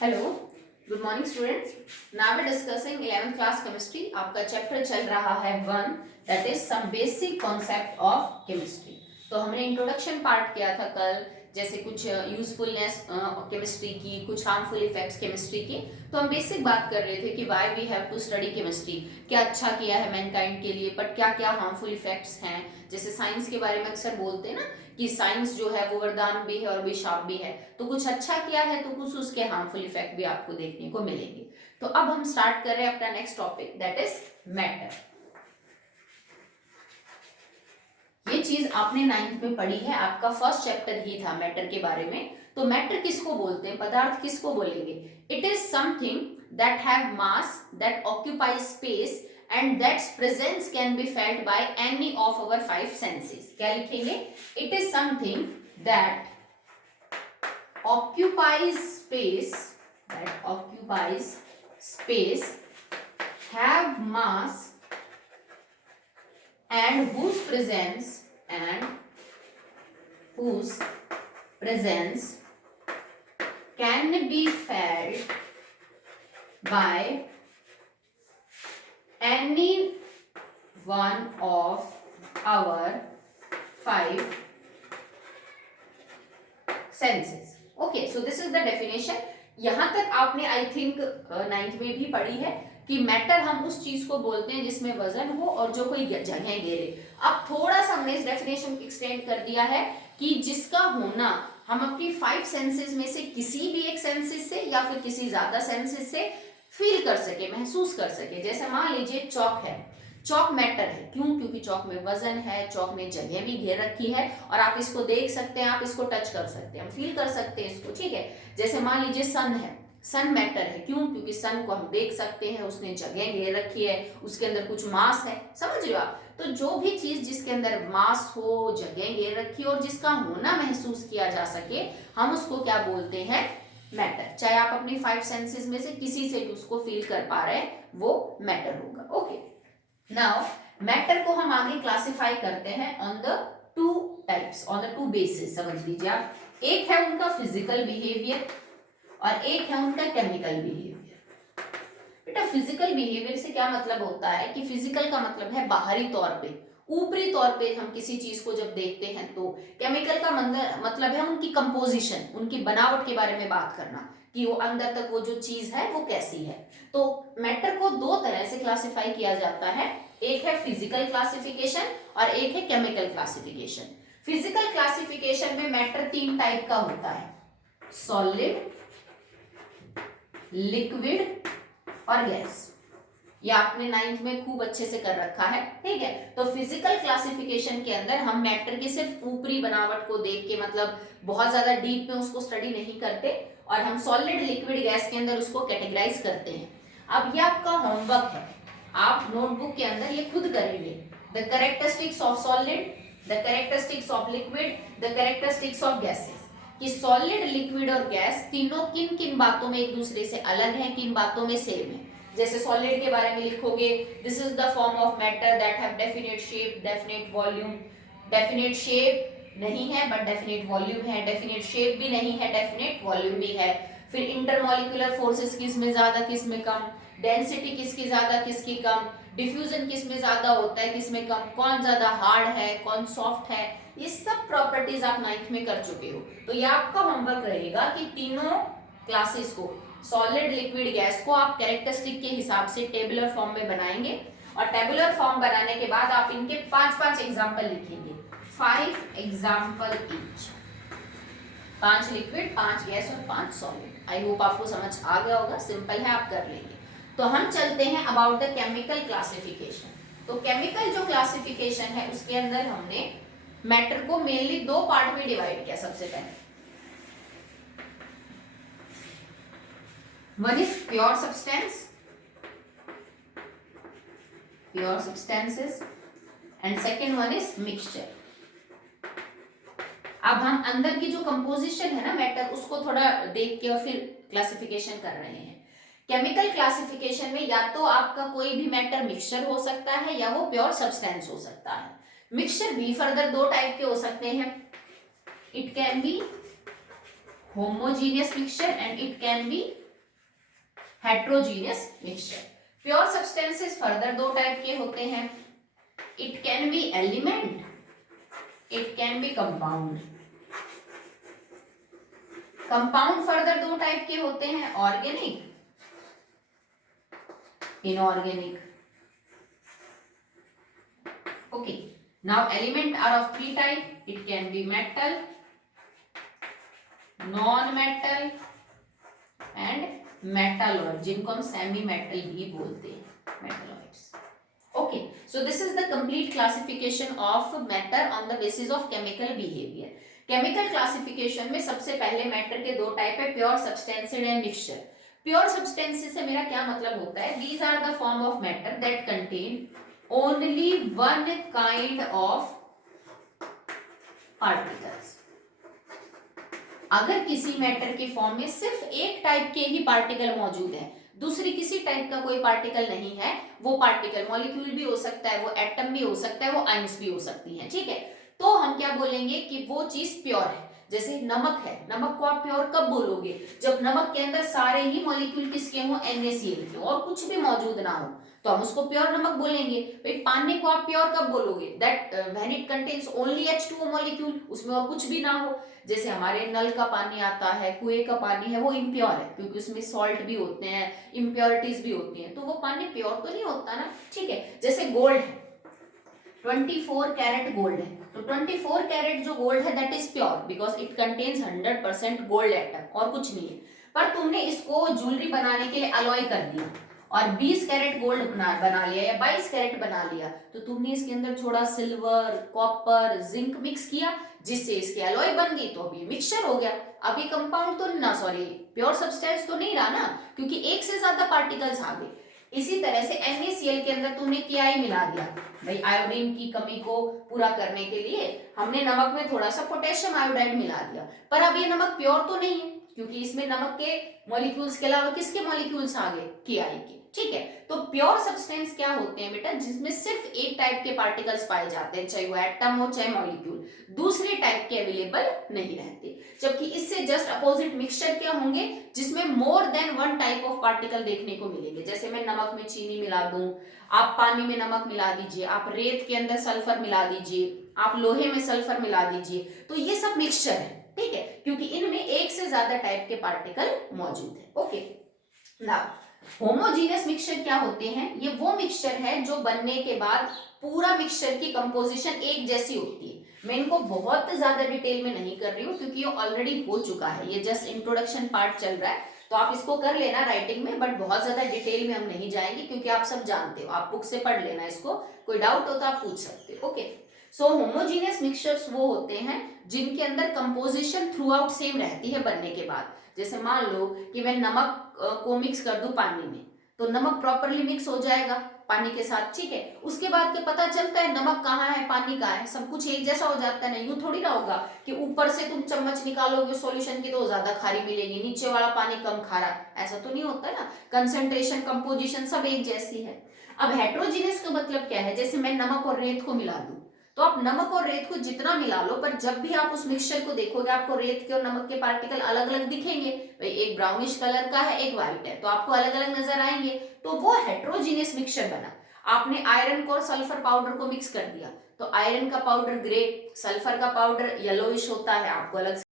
Hello, good morning students. Now we discussing 11th class chemistry. आपका chapter चल रहा है 1, that is some basic concept of chemistry. तो हमने इंट्रोडक्शन पार्ट किया था कल, जैसे कुछ यूजफुलनेस केमिस्ट्री की, कुछ हार्मफुल इफेक्ट्स केमिस्ट्री की। तो हम बेसिक बात कर रहे थे कि why we have to study chemistry, क्या अच्छा किया है मैनकाइंड के लिए, बट क्या क्या हार्मफुल इफेक्ट्स हैं। जैसे साइंस के बारे में अक्सर बोलते हैं ना कि साइंस जो है वो वरदान भी है और अभिशाप भी है। तो कुछ अच्छा किया है तो कुछ उसके हार्मफुल इफेक्ट भी आपको देखने को मिलेंगे। तो अब हम स्टार्ट कर रहे हैं अपना next topic, that is matter. ये चीज आपने 9th में पढ़ी है, आपका फर्स्ट चैप्टर ही था मैटर के बारे में। तो मैटर किसको बोलते हैं, पदार्थ किसको बोलेंगे? It is something that have mass, that occupy space and that's presence can be felt by any of our 5 senses. क्या लिखेंगे? It is something that occupies space, have mass, and whose presence can be felt by any one of our 5 senses. Okay, so this is the definition. यहां तक आपने I think 9th में भी पढ़ी है कि मैटर हम उस चीज को बोलते हैं जिसमें वजन हो और जो कोई जगह घेरे। अब थोड़ा सा हमने इस डेफिनेशन को एक्सटेंड कर दिया है कि जिसका होना हम अपनी 5 सेंसेस में से किसी भी एक सेंसेस से या फिर किसी ज्यादा सेंसेस से फील कर सके, महसूस कर सके। जैसे मान लीजिए चौक है, चौक मैटर है। क्यों? क्योंकि चौक में वजन है, चौक ने जगह भी घेर रखी है और आप इसको देख सकते हैं, आप इसको टच कर सकते हैं, हम फील कर सकते हैं इसको। ठीक है। जैसे मान लीजिए सन है, सन मैटर है। क्यों? क्योंकि सन को हम देख सकते हैं, उसने जगह घेर रखी है, उसके अंदर कुछ मास है। समझ रहे हो आप? तो जो भी चीज जिसके अंदर मास हो, जगह घेर रखी हो और जिसका होना महसूस किया जा सके, हम उसको क्या बोलते हैं? मैटर। चाहे आप अपनी 5 सेंसेस में से किसी से भी उसको फील कर पा रहे हैं, वो मैटर होगा। ओके, नाउ मैटर को हम आगे क्लासिफाई करते हैं on the 2 types, on the 2 basis. समझ लीजिए आप, एक है उनका फिजिकल बिहेवियर और एक है उनका केमिकल बिहेवियर। बेटा फिजिकल बिहेवियर से क्या मतलब होता है कि फिजिकल का मतलब है बाहरी तौर पे, ऊपरी तौर पे हम किसी चीज को जब देखते हैं। तो केमिकल का मतलब है उनकी कंपोजिशन, उनकी बनावट के बारे में बात करना कि वो अंदर तक वो जो चीज है वो कैसी है। तो मैटर को 2 तरह से क्लासिफाई किया जाता है, एक है फिजिकल क्लासिफिकेशन और एक है केमिकल क्लासिफिकेशन। फिजिकल क्लासिफिकेशन में मैटर 3 टाइप का होता है, सॉलिड, लिक्विड और गैस। ये आपने 9th में खूब अच्छे से कर रखा है। ठीक है। तो फिजिकल क्लासिफिकेशन के अंदर हम मैटर की सिर्फ ऊपरी बनावट को देख के, मतलब बहुत ज्यादा डीप में उसको स्टडी नहीं करते और हम सॉलिड, लिक्विड, गैस के अंदर उसको कैटेगराइज करते हैं। अब ये आपका होमवर्क है, आप नोटबुक के अंदर ये खुद करेंगे। The characteristics of solid, the characteristics of liquid, the characteristics of gases, कि सॉलिड, लिक्विड और गैस तीनों किन किन बातों में एक दूसरे से अलग हैं, किन बातों में सेम है। जैसे सॉलिड के बारे में लिखोगे, this is the form of matter that have definite shape, definite volume. Definite shape नहीं है बट डेफिनेट वॉल्यूम है, डेफिनेट शेप भी नहीं है, डेफिनेट वॉल्यूम भी है। फिर इंटरमॉलिक्यूलर फोर्सेस किस में ज्यादा किस में कम, डेंसिटी किसकी ज्यादा किसकी कम, डिफ्यूजन किस में ज्यादा होता है किस में कम, कौन ज्यादा हार्ड है कौन सॉफ्ट है, ये सब प्रॉपर्टीज आप 9th में कर चुके हो। तो ये आपका होमवर्क रहेगा कि तीनों क्लासेस को, सॉलिड, लिक्विड, गैस को आप कैरेक्टरिस्टिक के हिसाब से टेबुलर फॉर्म में बनाएंगे और टेबुलर फॉर्म बनाने के बाद आप इनके 5-5 एग्जाम्पल लिखेंगे, 5 एग्जाम्पल ईच। 5 लिक्विड, 5 गैस और 5 सॉलिड। आई होप आपको समझ आ गया होगा, सिंपल है, आप कर लेंगे। तो हम चलते हैं अबाउट द केमिकल क्लासिफिकेशन। तो केमिकल जो क्लासिफिकेशन है उसके अंदर हमने मैटर को मेनली 2 पार्ट में डिवाइड किया। सबसे पहले one is pure substances and second one is mixture. अब हम अंदर की जो कंपोजिशन है ना मैटर, उसको थोड़ा देख के और फिर क्लासिफिकेशन कर रहे हैं। केमिकल क्लासिफिकेशन में या तो आपका कोई भी मैटर मिक्सचर हो सकता है या वो प्योर सब्सटेंस हो सकता है। मिक्सचर भी फर्दर 2 टाइप के हो सकते हैं, it can be homogeneous mixture and it can be heterogeneous mixture. Pure substances further दो टाइप के होते हैं, it can be element, it can be compound. Compound further दो टाइप के होते हैं, organic, inorganic. Okay, now element are of three type, it can be metal, non metal and metalloid, जिनको हम सेमी मेटल भी बोलते हैं, metalloids. Okay, so this is the complete classification of matter on the basis of chemical behaviour. Chemical classification में सबसे पहले matter के दो टाइप है, pure substances and mixture. Pure substances से मेरा क्या मतलब होता है, these are the form of matter that contain only one kind of particles. अगर किसी मैटर के फॉर्म में सिर्फ एक टाइप के ही पार्टिकल मौजूद है, दूसरी किसी टाइप का कोई पार्टिकल नहीं है, वो पार्टिकल मॉलिक्यूल भी हो सकता है, वो एटम भी हो सकता है, वो आइंस भी हो सकती है, ठीक है, तो हम क्या बोलेंगे कि वो चीज प्योर है। जैसे नमक है, नमक को आप प्योर कब बोलोगे, जब नमक के अंदर सारे ही मॉलिक्यूल किसके हों, NaCl के, और कुछ भी मौजूद ना हो, तो हम उसको प्योर नमक बोलेंगे। भाई पानी को आप प्योर कब बोलोगे, that when it contains only H2O molecule, उसमें और कुछ भी ना हो। जैसे हमारे नल का पानी आता है, कुएं का पानी है, वो इम्प्योर है क्योंकि उसमें सॉल्ट भी होते हैं, इम्प्योरिटीज भी होती हैं, तो वो पानी प्योर तो नहीं होता ना, ठीक है। जैसे गोल्ड है, 24 कैरेट गोल्ड है, तो 24 कैरेट जो गोल्ड है that is pure because it contains 100% gold atom, और कुछ नहीं है। पर तुमने इसको ज्वेलरी बनाने के लिए अलॉय कर दिया और 20 कैरेट गोल्ड बना लिया या 22 कैरेट बना लिया, तो तुमने इसके अंदर थोड़ा सिल्वर, कॉपर, जिंक मिक्स किया, जिससे इसकी अलॉय बन गई, तो अब ये मिक्सचर हो गया। अब ये कंपाउंड तो ना, सॉरी, प्योर सब्सटेंस तो नहीं रहा ना, क्योंकि एक से ज्यादा पार्टिकल्स आ गए। इसी तरह से NaCl के अंदर तुमने KI मिला दिया, भाई आयोडीन की कमी को पूरा करने के लिए हमने नमक में थोड़ा सा पोटेशियम आयोडाइड मिला दिया, पर अब ये नमक प्योर तो नहीं है क्योंकि इसमें नमक के मॉलिक्यूल्स के अलावा किसके मॉलिक्यूल्स आ गए, KI के, ठीक है। तो प्योर सब्सटेंस क्या होते हैं बेटा, जिसमें सिर्फ एक टाइप के पार्टिकल्स पाए जाते हैं, चाहे वो एटम हो चाहे मॉलिक्यूल, दूसरे टाइप के अवेलेबल नहीं रहते। जबकि इससे जस्ट अपोजिट मिक्सचर क्या होंगे, जिसमें more than one type of particle देखने को मिलेंगे। जैसे मैं नमक में चीनी मिला दूं, आप पानी में नमक मिला दीजिए, आप रेत के अंदर सल्फर मिला दीजिए, आप लोहे में सल्फर मिला दीजिए, तो ये सब मिक्सचर है, ठीक है, क्योंकि इनमें एक से ज्यादा टाइप के पार्टिकल मौजूद है। ओके, नाउ होमोजीनियस मिक्सचर क्या होते हैं, ये वो मिक्सचर है जो बनने के बाद पूरा मिक्सचर की कंपोजिशन एक जैसी होती है। मैं इनको बहुत ज्यादा डिटेल में नहीं कर रही हूँ क्योंकि ये ऑलरेडी हो चुका है, ये जस्ट इंट्रोडक्शन पार्ट चल रहा है, तो आप इसको कर लेना राइटिंग में, बट बहुत ज्यादा डिटेल में हम नहीं जाएंगे क्योंकि आप सब जानते हो, आप बुक से पढ़ लेना इसको, कोई डाउट हो तो आप पूछ सकते हो। ओके, सो होमोजीनियस मिक्सचर्स वो होते हैं जिनके अंदर कंपोजिशन थ्रू आउट सेम रहती है बनने के बाद। जैसे मान लो कि मैं नमक को मिक्स कर दूं पानी में, तो नमक प्रॉपरली मिक्स हो जाएगा पानी के साथ, ठीक है। उसके बाद के पता चलता है नमक कहाँ है, पानी कहाँ है, सब कुछ एक जैसा हो जाता है ना। यूं थोड़ी ना होगा कि ऊपर से तुम चम्मच निकालोगे सॉल्यूशन की तो ज्यादा खारी मिलेगी, नीचे वाला पानी कम खारा, ऐसा तो नहीं होता ना। कंसंट्रेशन, कंपोजिशन सब एक जैसी है। अब हेट्रोजीनियस का मतलब क्या है, जैसे मैं नमक और रेत को मिला दूं, तो आप नमक और रेत को जितना मिला लो, पर जब भी आप उस मिक्सचर को देखोगे आपको रेत के और नमक के पार्टिकल अलग अलग दिखेंगे। भाई एक ब्राउनिश कलर का है, एक व्हाइट है, तो आपको अलग अलग नजर आएंगे, तो वो हेट्रोजीनियस मिक्सचर बना। आपने आयरन को और सल्फर पाउडर को मिक्स कर दिया, तो आयरन का पाउडर ग्रे, सल्फर का पाउडर येलोइश होता है, आपको अलग